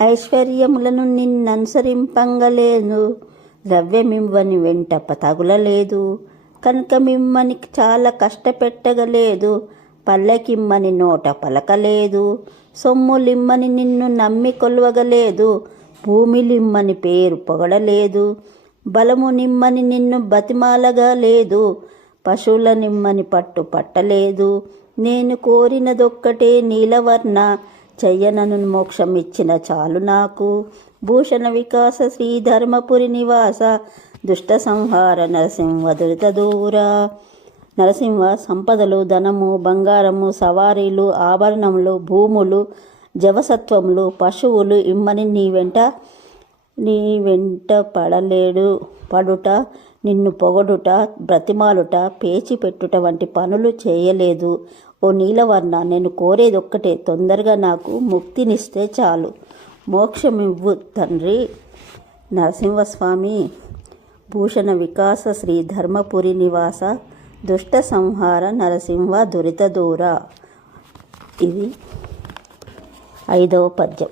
ఐశ్వర్యములను నిన్ననుసరింపంగలేదు, ద్రవ్యమివ్వని వెంట తగులలేదు, కనుకమిమ్మని చాలా కష్టపెట్టగలేదు, పల్లకిమ్మని నోట పలకలేదు, సొమ్ములిమ్మని నిన్ను నమ్మి కొలవగలేదు, భూమిలిమ్మని పేరు పొగడలేదు, బలము నిమ్మని నిన్ను బతిమాలగా లేదు, పశువుల నిమ్మని పట్టు పట్టలేదు. నేను కోరినదొక్కటే నీలవర్ణ, చెయ్యనను మోక్షమిచ్చిన చాలు నాకు. భూషణ వికాస శ్రీధర్మపురి నివాస, దుష్ట సంహార నరసింహ దురిత దూర. నరసింహ సంపదలు, ధనము, బంగారము, సవారీలు, ఆభరణములు, భూములు, జవసత్వములు, పశువులు ఇమ్మని నీ వెంట పడుట, నిన్ను పొగడుట, బ్రతిమాలుట, పేచి పెట్టుట వంటి పనులు చేయలేదు. ఓ నీలవర్ణ, నేను కోరేదొక్కటే, తొందరగా నాకు ముక్తినిస్తే చాలు. మోక్షమివ్వు తండ్రి. నరసింహస్వామి భూషణ వికాస శ్రీ ధర్మపురి నివాస, దుష్ట సంహార నరసింహ దురిత దూర. ఇది 5వ పద్యం.